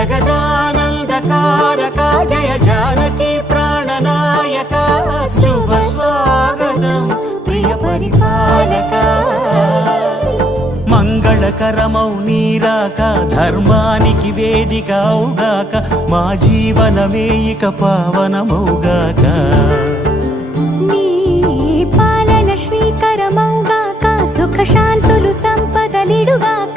జగదానందకారక జయ జానకి ప్రాణనాయక శుభ స్వాగతం ప్రియ పరిపాలక మంగళకరమౌ నీరాక ధర్మానికి వేదిక అవుగాక మా జీవనమే ఇక పావనమౌగాక నీ పాలన శ్రీకరమౌగాక సుఖ శాంతులు సంపదలిడుగా